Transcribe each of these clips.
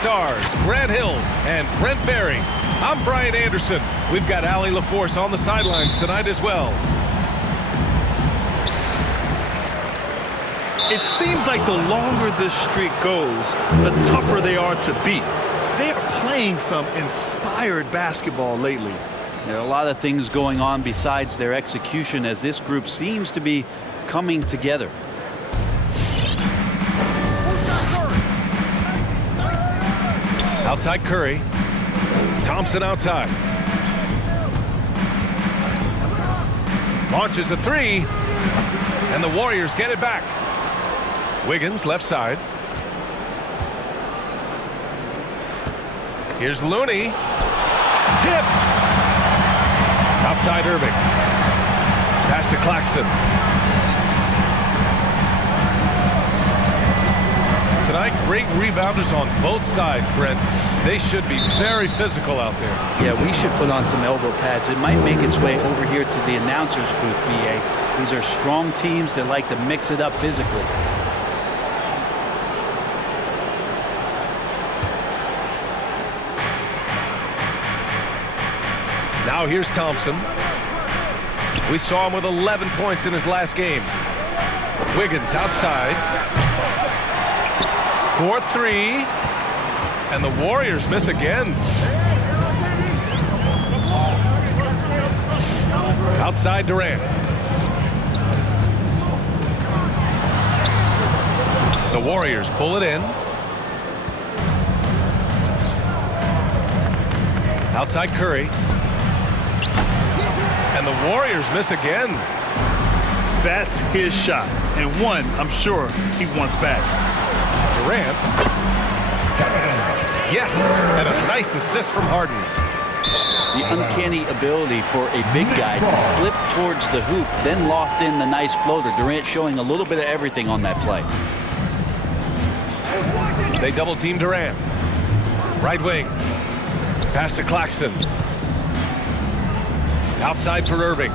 stars, Grant Hill and Brent Berry. I'm Brian Anderson. We've got Allie LaForce on the sidelines tonight as well. It seems like the longer this streak goes, the tougher they are to beat. They are playing some inspired basketball lately. There are a lot of things going on besides their execution as this group seems to be coming together. Outside Curry. Thompson outside. Launches a three. And the Warriors get it back. Wiggins left side. Here's Looney. Tipped. Outside Irving. Pass to Claxton. Tonight, great rebounders on both sides, Brent. They should be very physical out there. Yeah, we should put on some elbow pads. It might make its way over here to the announcer's booth, BA. These are strong teams that like to mix it up physically. Now here's Thompson. We saw him with 11 points in his last game. Wiggins outside. 4-3. And the Warriors miss again. Outside Durant. The Warriors pull it in. Outside Curry. And the Warriors miss again. That's his shot, and one I'm sure he wants back. Durant. Yes, and a nice assist from Harden. The uncanny ability for a big guy to slip towards the hoop, then loft in the nice floater. Durant showing a little bit of everything on that play. They double team Durant. Right wing. Pass to Claxton. Outside for Irving.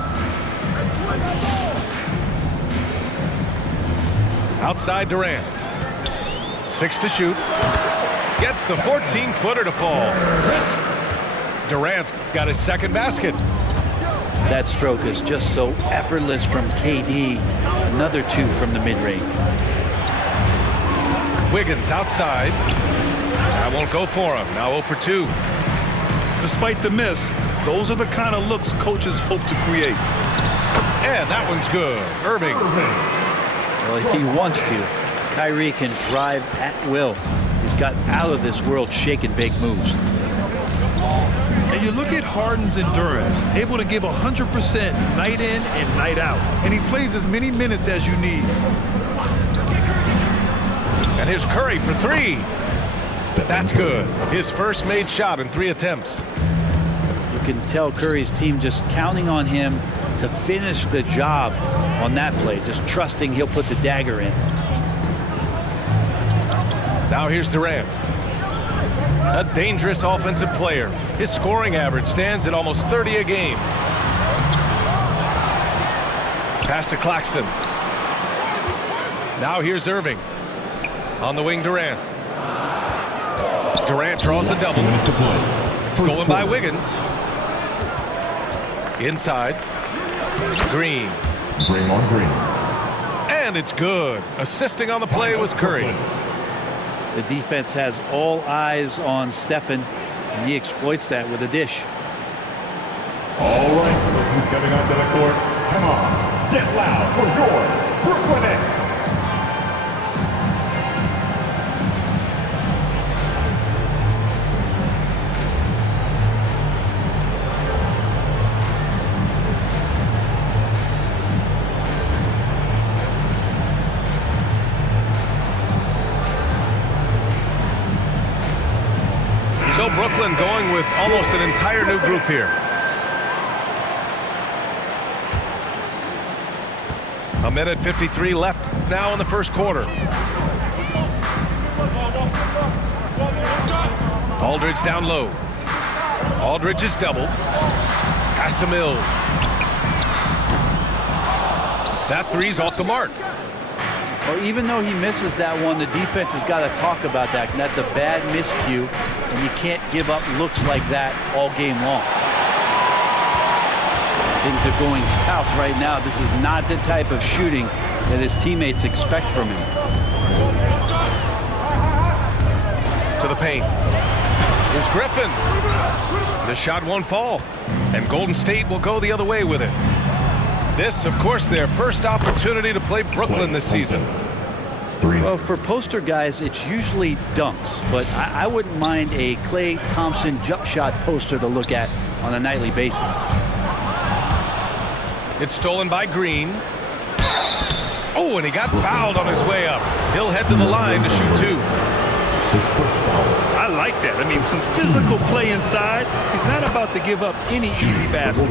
Outside Durant. 6 to shoot. Gets the 14-footer to fall. Durant's got his second basket. That stroke is just so effortless from KD. Another 2 from the mid-range. Wiggins outside. That won't go for him. Now 0 for 2. Despite the miss, those are the kind of looks coaches hope to create. And that one's good. Irving. Well, if he wants to, Kyrie can drive at will. He's got out of this world shake and bake moves. And you look at Harden's endurance, able to give 100% night in and night out. And he plays as many minutes as you need. And here's Curry for 3. That's good. His first made shot in 3 attempts. You can tell Curry's team just counting on him to finish the job on that play, just trusting he'll put the dagger in. Now here's Durant. A dangerous offensive player. His scoring average stands at almost 30 a game. Pass to Claxton. Now here's Irving. On the wing, Durant. Durant draws the double. Stolen by Wiggins. Inside. Green. Bring on Green. And it's good. Assisting on the play was Curry. The defense has all eyes on Stephen, and he exploits that with a dish. All right, who's coming onto the court? Come on, get loud for your Brooklyn Nets. So Brooklyn going with almost an entire new group here. A minute 53 left now in the first quarter. Aldridge down low. Aldridge is doubled. Pass to Mills. That three's off the mark. Well, even though he misses that one, the defense has got to talk about that. And that's a bad miscue, and you can't give up looks like that all game long. Things are going south right now. This is not the type of shooting that his teammates expect from him. To the paint. Here's Griffin. The shot won't fall, and Golden State will go the other way with it. This, of course, their first opportunity to play Brooklyn this season. Well, for poster guys, it's usually dunks, but I wouldn't mind a Klay Thompson jump shot poster to look at on a nightly basis. It's stolen by Green. Oh, and he got fouled on his way up. He'll head to the line to shoot two. I like that. I mean, some physical play inside. He's not about to give up any easy baskets.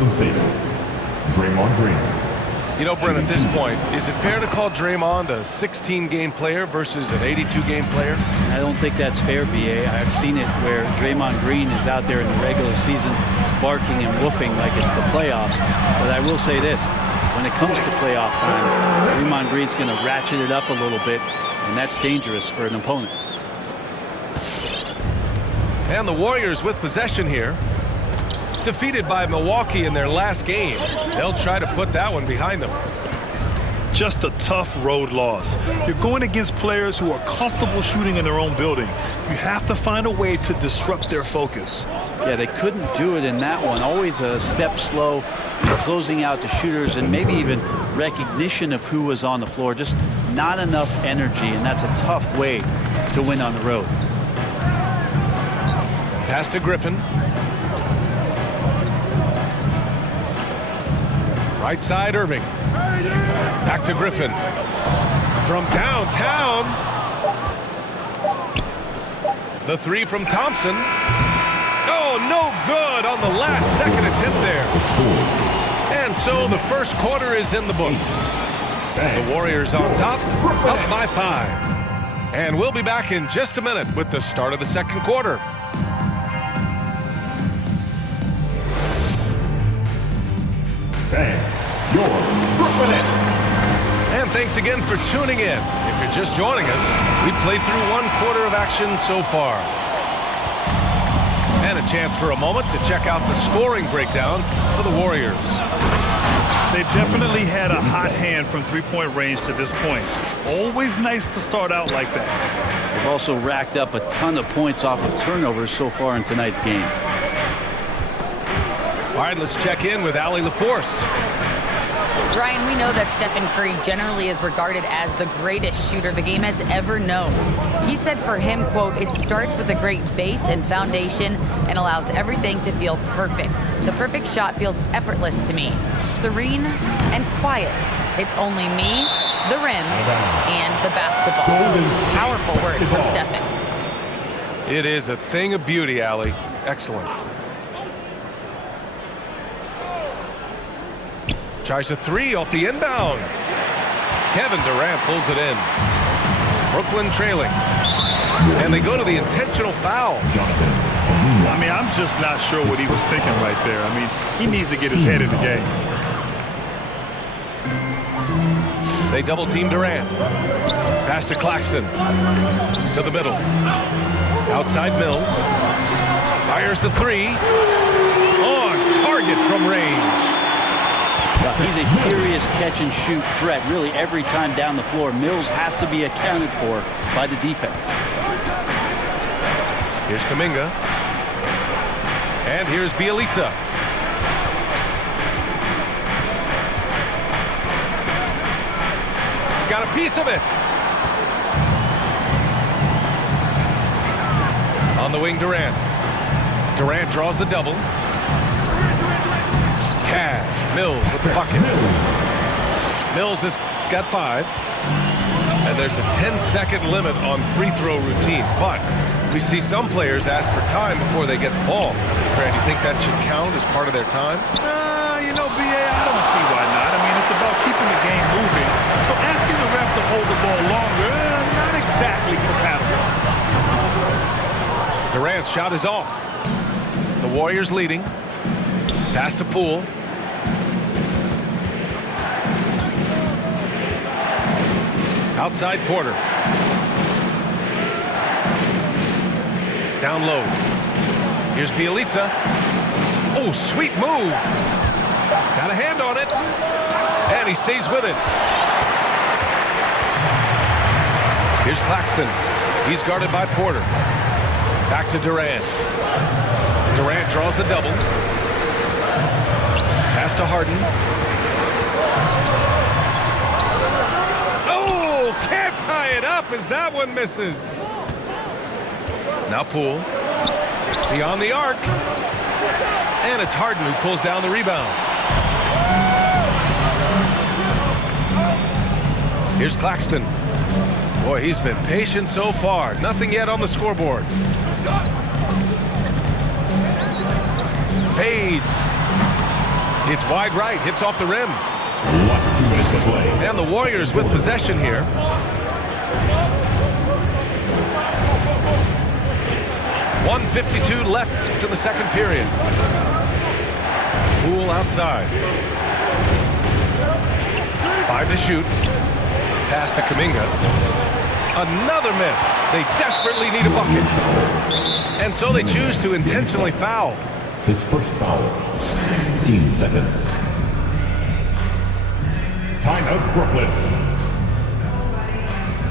Draymond Green. You know, Brent, at this point, is it fair to call Draymond a 16-game player versus an 82-game player? I don't think that's fair, B.A. I've seen it where Draymond Green is out there in the regular season barking and woofing like it's the playoffs. But I will say this, when it comes to playoff time, Draymond Green's going to ratchet it up a little bit, and that's dangerous for an opponent. And the Warriors with possession here. Defeated by Milwaukee in their last game. They'll try to put that one behind them. Just a tough road loss. You're going against players who are comfortable shooting in their own building. You have to find a way to disrupt their focus. Yeah, they couldn't do it in that one. Always a step slow, closing out the shooters, and maybe even recognition of who was on the floor. Just not enough energy, and that's a tough way to win on the road. Pass to Griffin. Right side, Irving. Back to Griffin. From downtown. The three from Thompson. Oh, no good on the last second attempt there. And so the first quarter is in the books. The Warriors on top, up by 5. And we'll be back in just a minute with the start of the second quarter. Your Brooklyn Nets. And thanks again for tuning in. If you're just joining us, we've played through one quarter of action so far. And a chance for a moment to check out the scoring breakdown for the Warriors. They've definitely had a hot hand from three-point range to this point. Always nice to start out like that. They've also racked up a ton of points off of turnovers so far in tonight's game. All right, let's check in with Allie LaForce. Ryan, we know that Stephen Curry generally is regarded as the greatest shooter the game has ever known. He said for him, quote, "It starts with a great base and foundation and allows everything to feel perfect. The perfect shot feels effortless to me, serene and quiet. It's only me, the rim, and the basketball." Powerful words from Stephen. It is a thing of beauty, Allie. Excellent. Tries a three off the inbound. Kevin Durant pulls it in. Brooklyn trailing. And they go to the intentional foul. I mean, I'm just not sure what he was thinking right there. I mean, he needs to get his head in the game. They double team Durant. Pass to Claxton. To the middle. Outside Mills. Fires the three. On target from range. He's a serious catch-and-shoot threat really every time down the floor. Mills has to be accounted for by the defense. Here's Kuminga. And here's Bielitsa. He's got a piece of it. On the wing, Durant. Durant draws the double. Cash. Mills with the bucket. Mills has got 5. And there's a 10-second limit on free throw routines. But we see some players ask for time before they get the ball. Brad, do you think that should count as part of their time? You know, B.A., I don't see why not. I mean, it's about keeping the game moving. So asking the ref to hold the ball longer, not exactly compatible. Durant's shot is off. The Warriors leading. Pass to Poole. Outside Porter. Down low. Here's Bielitsa. Oh, sweet move. Got a hand on it. And he stays with it. Here's Claxton. He's guarded by Porter. Back to Durant. Durant draws the double. Pass to Harden. Oh, can't tie it up as that one misses. Now Poole. Beyond the arc. And it's Harden who pulls down the rebound. Here's Claxton. Boy, he's been patient so far. Nothing yet on the scoreboard. Fades. It's wide right. Hits off the rim. Last 2 minutes to play. And the Warriors with possession here. .152 left in the second period. Poole outside. 5 to shoot. Pass to Kuminga. Another miss. They desperately need a bucket. And so they choose to intentionally foul. His first foul. 15 seconds. Timeout, Brooklyn.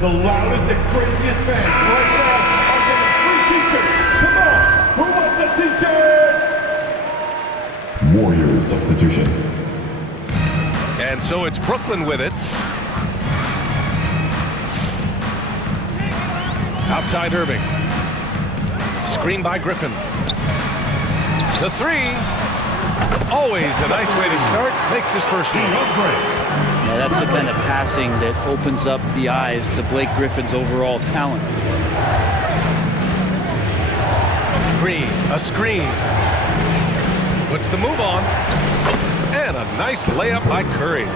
The loudest and craziest fans right now are getting free t-shirts. Come on, who wants a t-shirt? Warriors substitution. And so it's Brooklyn with it. Outside Irving. Screen by Griffin. The three. Always a nice way to start. Makes his first one. Yeah, that's the kind of passing that opens up the eyes to Blake Griffin's overall talent. Green, a screen. Puts the move on. And a nice layup by Curry.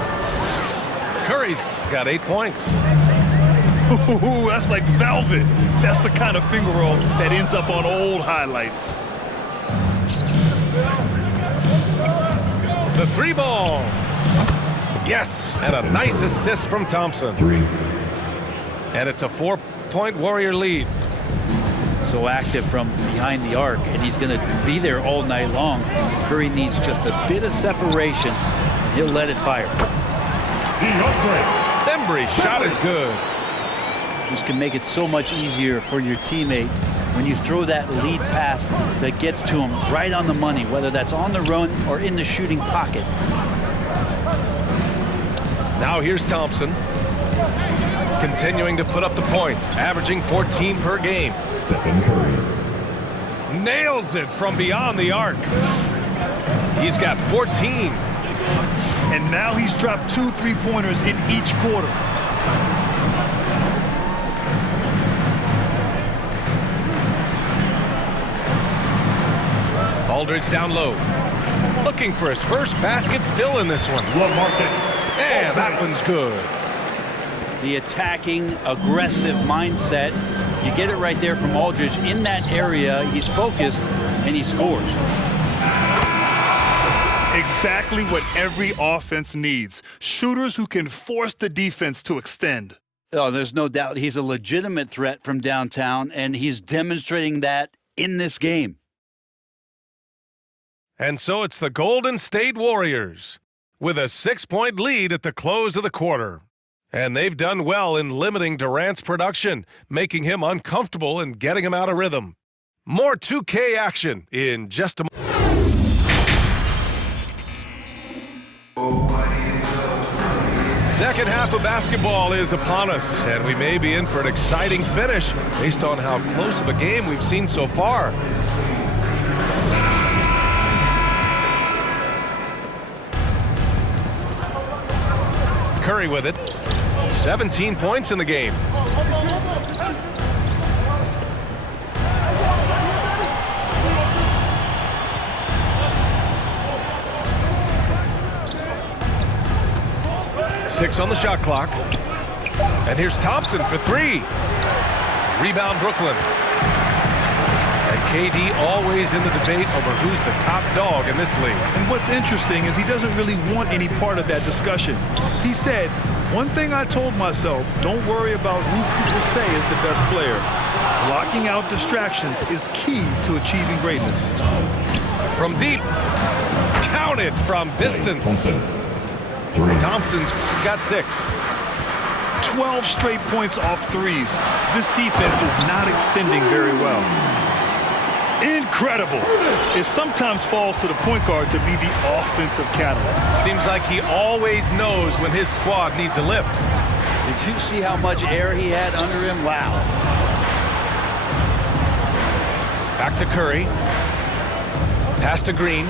Curry's got 8 points. Ooh, that's like velvet. That's the kind of finger roll that ends up on old highlights. The three ball. Yes, and a nice assist from Thompson. 3. And it's a 4-point Warrior lead. So active from behind the arc, and he's going to be there all night long. Curry needs just a bit of separation, and he'll let it fire. Embry's shot is good. This can make it so much easier for your teammate when you throw that lead pass that gets to him right on the money, whether that's on the run or in the shooting pocket. Now here's Thompson. Continuing to put up the points, averaging 14 per game. Stephen Curry. Nails it from beyond the arc. He's got 14. And now he's dropped 2 3-pointers in each quarter. Aldridge down low. Looking for his first basket still in this one. And that one's good. The attacking, aggressive mindset. You get it right there from Aldridge. In that area, he's focused, and he scores. Exactly what every offense needs. Shooters who can force the defense to extend. Oh, there's no doubt he's a legitimate threat from downtown, and he's demonstrating that in this game. And so it's the Golden State Warriors with a 6-point lead at the close of the quarter. And they've done well in limiting Durant's production, making him uncomfortable and getting him out of rhythm. More 2K action in just a moment. Second half of basketball is upon us, and we may be in for an exciting finish based on how close of a game we've seen so far. Curry with it. 17 points in the game. Six on the shot clock. And here's Thompson for 3. Rebound Brooklyn. And KD always in the debate over who's the top dog in this league. And what's interesting is he doesn't really want any part of that discussion. He said One thing I told myself, don't worry about who people say is the best player. Blocking out distractions is key to achieving greatness. From deep. Counted from distance. Thompson's got 6. 12 straight points off threes. This defense is not extending very well. Incredible. It sometimes falls to the point guard to be the offensive catalyst. Seems like he always knows when his squad needs a lift. Did you see how much air he had under him? Wow. Back to Curry. Pass to Green.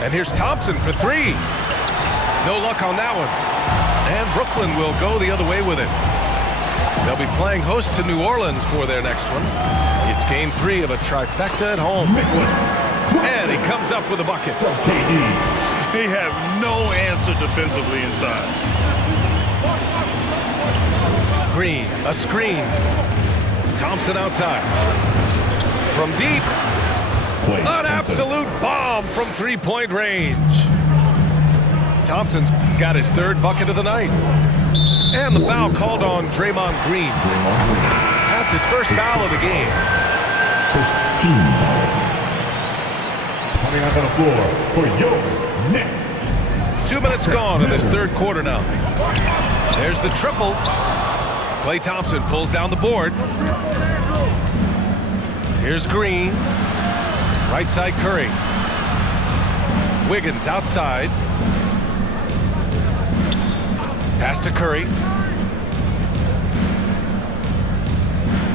And here's Thompson for 3. No luck on that one. And Brooklyn will go the other way with it. They'll be playing host to New Orleans for their next one. It's game 3 of a trifecta at home. And he comes up with a bucket. They have no answer defensively inside. Green, a screen. Thompson outside. From deep. An absolute bomb from 3-point range. Thompson's got his 3rd bucket of the night. And the foul called on Draymond Green. That's his first foul of the game. First team foul. Coming out on the floor for your Knicks. 2 minutes gone in this 3rd quarter now. There's the triple. Klay Thompson pulls down the board. Here's Green. Right side Curry. Wiggins outside. Pass to Curry.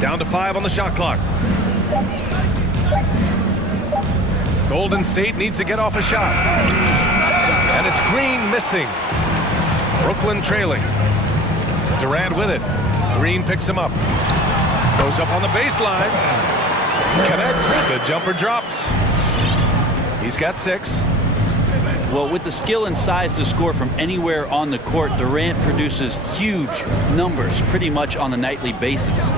Down to 5 on the shot clock. Golden State needs to get off a shot. And it's Green missing. Brooklyn trailing. Durant with it. Green picks him up. Goes up on the baseline. Connects. The jumper drops. He's got 6. Well, with the skill and size to score from anywhere on the court, Durant produces huge numbers pretty much on a nightly basis.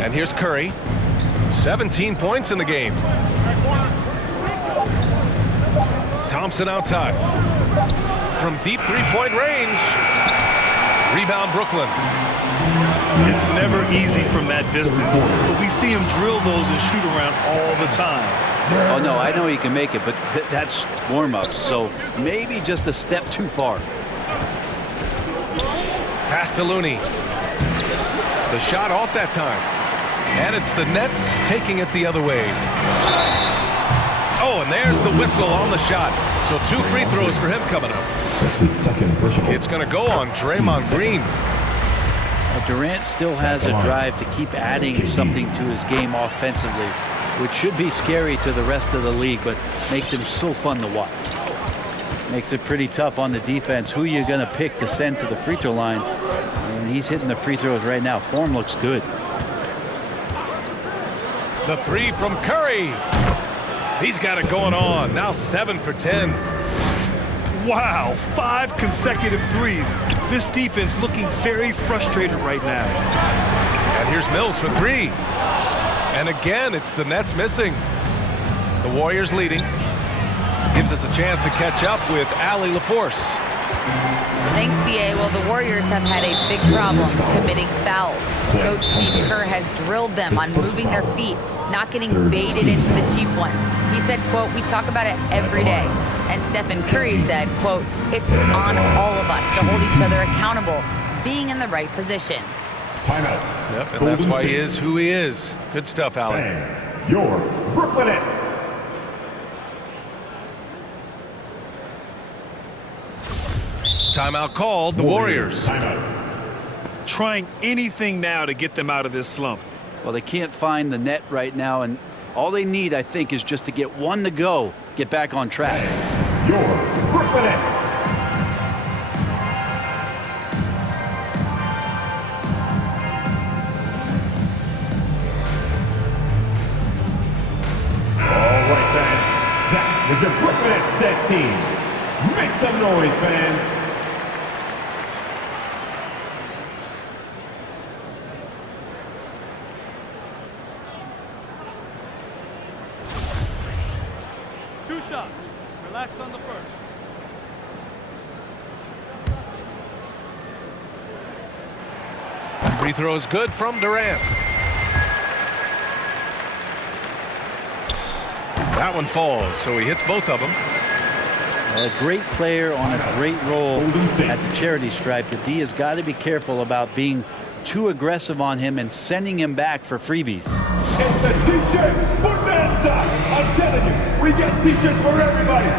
And here's Curry. 17 points in the game. Thompson outside. From deep 3-point range. Rebound Brooklyn. It's never easy from that distance, but we see him drill those and shoot around all the time. Oh, no, I know he can make it, but that's warm-ups, so maybe just a step too far. Pass to Looney. The shot off that time. And it's the Nets taking it the other way. Oh, and there's the whistle on the shot. So 2 free throws for him coming up. That's his 2nd personal. It's going to go on Draymond Green. Well, Durant still has a drive to keep adding something to his game offensively, which should be scary to the rest of the league, but makes him so fun to watch. Makes it pretty tough on the defense. Who you're going to pick to send to the free throw line? And he's hitting the free throws right now. Form looks good. The 3 from Curry. He's got it going on. Now 7 for 10. Wow, 5 consecutive threes. This defense looking very frustrated right now. And here's Mills for 3. And again, it's the Nets missing. The Warriors leading. Gives us a chance to catch up with Allie LaForce. Thanks, BA. Well, the Warriors have had a big problem committing fouls. Coach Steve Kerr has drilled them on moving their feet, not getting baited into the cheap ones. He said, quote, "We talk about it every day." And Stephen Curry said, quote, "It's on all of us to hold each other accountable, being in the right position." Timeout. Yep, and that's why he is who he is. Good stuff, Allie. And your Brooklyn Nets. Timeout called, the Warriors. Timeout. Trying anything now to get them out of this slump. Well, they can't find the net right now, and all they need, I think, is just to get one to go, get back on track. Your Brooklyn Nets. All right, fans. That was your Brooklyn Nets dead team. Make some noise, fans. Relax on the first. Free throw is good from Durant. That one falls, so he hits both of them. A great player on a great role at the charity stripe. The D has got to be careful about being too aggressive on him and sending him back for freebies. It's the T-shirt for Mensa. I'm telling you, we get T-shirts for everybody,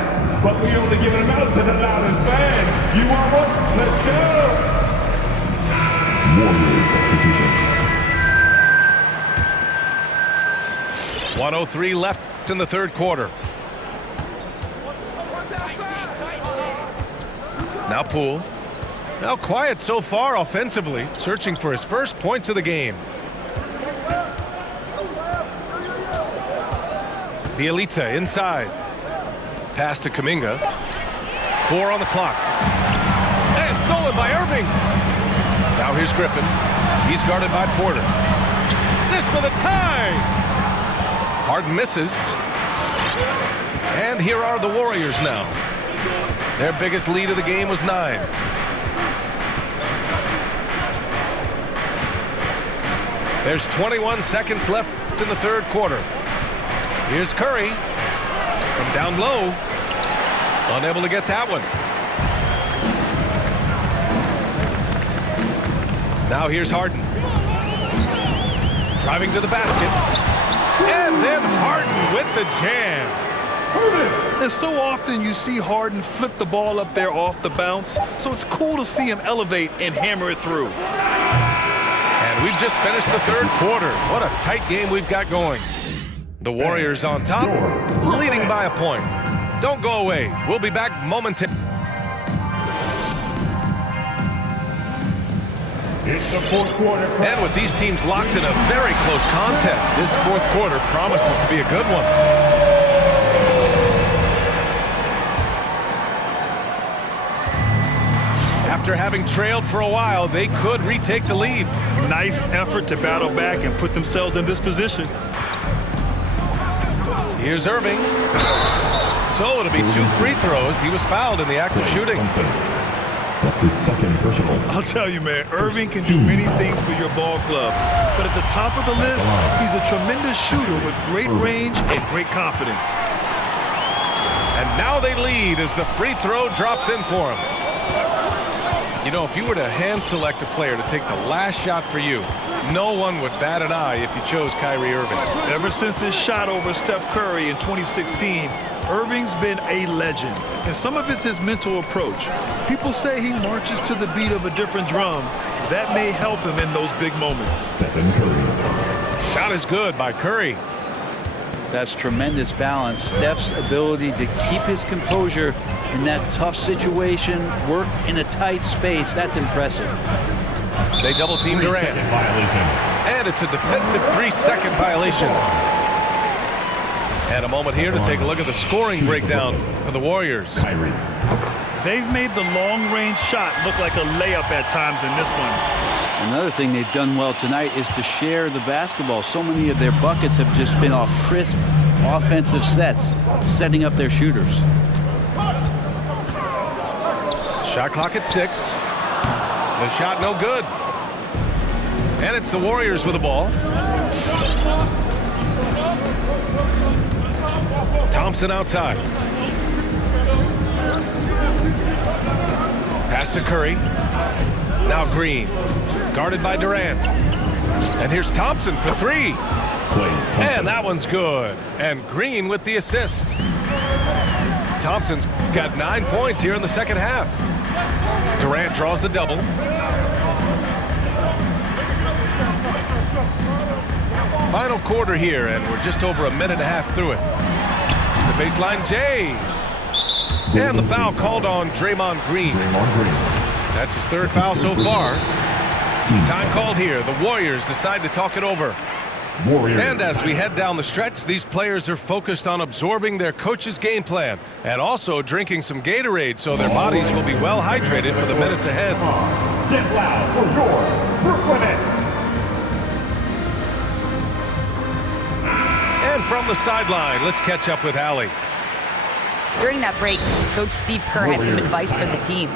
but we only give them out to the loudest fans. You want one? Let's go. Warriors substitution. 1:03 left in the third quarter. Now Poole. Now quiet so far offensively, searching for his first points of the game. Bielitsa inside. Pass to Kuminga. 4 on the clock. And stolen by Irving. Now here's Griffin. He's guarded by Porter. This for the tie. Harden misses. And here are the Warriors now. Their biggest lead of the game was 9. There's 21 seconds left in the third quarter. Here's Curry from down low. Unable to get that one. Now here's Harden. Driving to the basket. And then Harden with the jam. And so often you see Harden flip the ball up there off the bounce, so it's cool to see him elevate and hammer it through. And we've just finished the third quarter. What a tight game we've got going. The Warriors on top, leading by a point. Don't go away. We'll be back momentarily. It's the fourth quarter. And with these teams locked in a very close contest, this fourth quarter promises to be a good one. After having trailed for a while, they could retake the lead. Nice effort to battle back and put themselves in this position. Here's Irving. So it'll be 2 free throws. He was fouled in the act of shooting. That's his second personal. I'll tell you, man, Irving can do many things for your ball club. But at the top of the list, he's a tremendous shooter with great range and great confidence. And now they lead as the free throw drops in for him. You know, if you were to hand select a player to take the last shot for you, no one would bat an eye if you chose Kyrie Irving. Ever since his shot over Steph Curry in 2016, Irving's been a legend, and some of it's his mental approach. People say he marches to the beat of a different drum. That may help him in those big moments. Stephen Curry. Shot is good by Curry. That's tremendous balance. Steph's ability to keep his composure in that tough situation, work in a tight space, that's impressive. They double team Durant. And it's a defensive 3-second violation. And a moment here to take a look at the scoring breakdown for the Warriors. They've made the long-range shot look like a layup at times in this one. Another thing they've done well tonight is to share the basketball. So many of their buckets have just been off crisp offensive sets, setting up their shooters. Shot clock at 6. The shot no good. And it's the Warriors with the ball. Thompson outside. Pass to Curry. Now Green. Guarded by Durant. And here's Thompson for 3. And that one's good. And Green with the assist. Thompson's got 9 points here in the second half. Durant draws the double. Final quarter here, and we're just over a minute and a half through it. The baseline J. And the foul called on Draymond Green. That's his 3rd foul so far. Time called here. The Warriors decide to talk it over. And as we head down the stretch, these players are focused on absorbing their coach's game plan and also drinking some Gatorade so their bodies will be well hydrated for the minutes ahead. Get loud for your Brooklyn Nets. And from the sideline, let's catch up with Allie. During that break, Coach Steve Kerr had some advice for the team.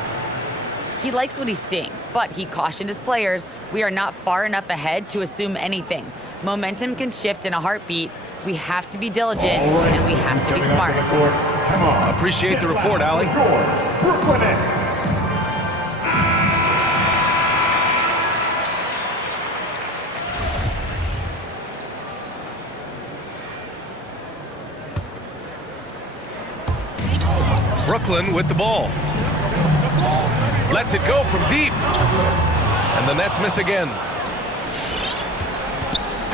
He likes what he's seeing, but he cautioned his players, we are not far enough ahead to assume anything. Momentum can shift in a heartbeat. We have to be diligent, and we have to be smart. Come on. Appreciate the report, Allie. Brooklyn Nets. Brooklyn with the ball. Lets it go from deep. And the Nets miss again.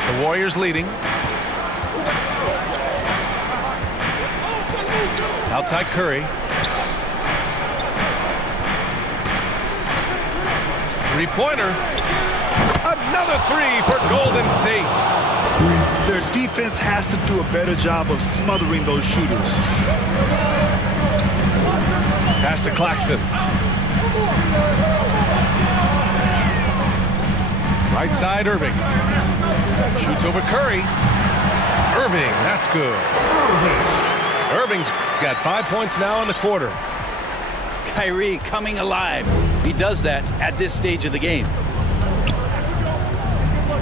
The Warriors leading. Outside Curry. Three-pointer. Another three for Golden State. Their defense has to do a better job of smothering those shooters. Pass to Claxton. Right side, Irving. Shoots over Curry. Irving, that's good. Irving's got 5 points now in the quarter. Kyrie coming alive. He does that at this stage of the game.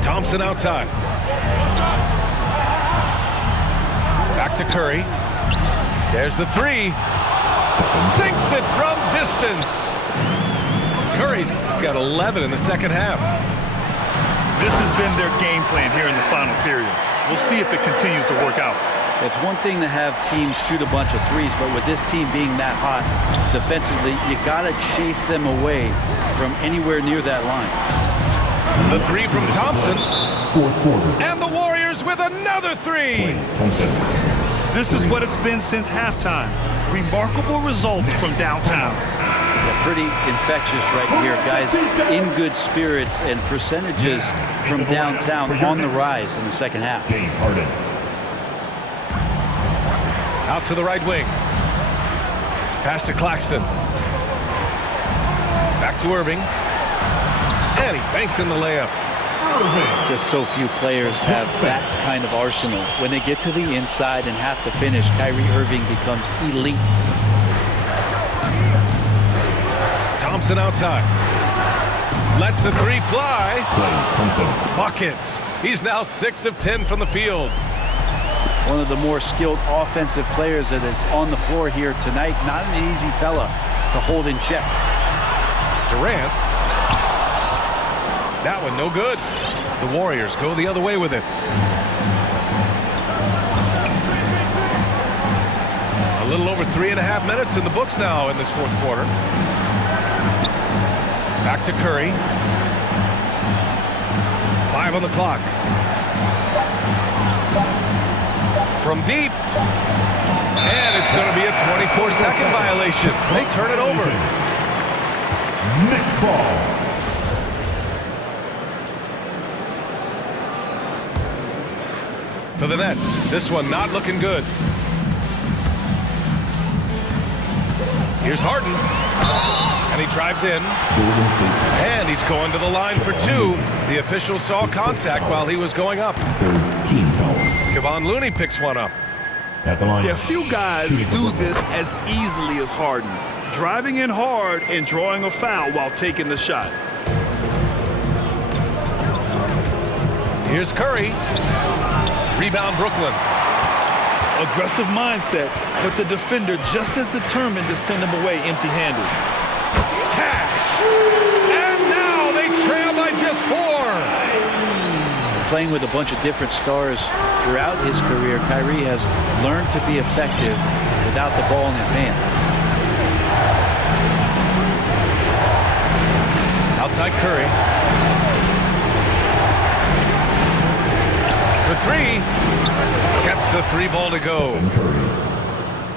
Thompson outside. Back to Curry. There's the three. Sinks it from distance. Curry's got 11 in the second half. This has been their game plan here in the final period. We'll see if it continues to work out. It's one thing to have teams shoot a bunch of threes, but with this team being that hot defensively, you got to chase them away from anywhere near that line. The three from Thompson. Fourth quarter. And the Warriors with another three. Thompson. This is what it's been since halftime. Remarkable results from downtown. Yeah, pretty infectious right here, guys. In good spirits and percentages from downtown on the rise in the second half. James Harden. Out to the right wing. Pass to Claxton. Back to Irving. And he banks in the layup. Just so few players have that kind of arsenal. When they get to the inside and have to finish, Kyrie Irving becomes elite. Thompson outside. Lets the three fly. Thompson. Buckets. He's now 6 of 10 from the field. One of the more skilled offensive players that is on the floor here tonight. Not an easy fella to hold in check. Durant. That one no good. The Warriors go the other way with it. A little over 3.5 minutes in the books now in this fourth quarter. Back to Curry. 5 on the clock. From deep. And it's going to be a 24-second violation. They turn it over. Next ball. For the Nets, this one not looking good. Here's Harden. And he drives in. And he's going to the line for two. The official saw contact while he was going up. Third team foul. Kevon Looney picks one up. At the line. Yeah, few guys do this as easily as Harden. Driving in hard and drawing a foul while taking the shot. Here's Curry. Rebound Brooklyn. Aggressive mindset, but the defender just as determined to send him away empty-handed. Cash. And now they trail by just 4. Playing with a bunch of different stars throughout his career, Kyrie has learned to be effective without the ball in his hand. Outside Curry. For three. Gets the three ball to go.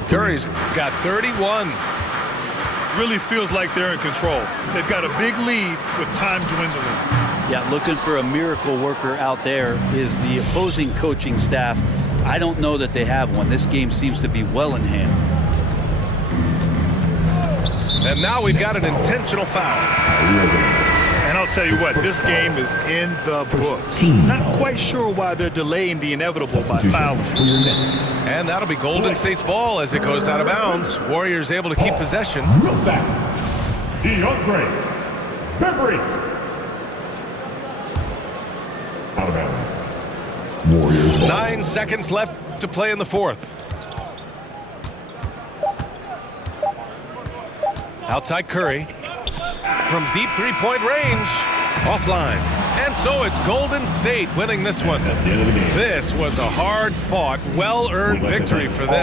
Curry's got 31. Really feels like they're in control. They've got a big lead with time dwindling. Yeah, looking for a miracle worker out there is the opposing coaching staff. I don't know that they have one. This game seems to be well in hand. And now we've got an intentional foul. And I'll tell you what, this game is in the books. Not quite sure why they're delaying the inevitable by fouling. And that'll be Golden State's ball as it goes out of bounds. Warriors able to keep possession. Sack. DeAndre Bembry. Out of bounds. Warriors. 9 seconds left to play in the fourth. Outside Curry. From deep three-point range. Offline. And so it's Golden State winning this one. This was a hard-fought, well-earned victory for them.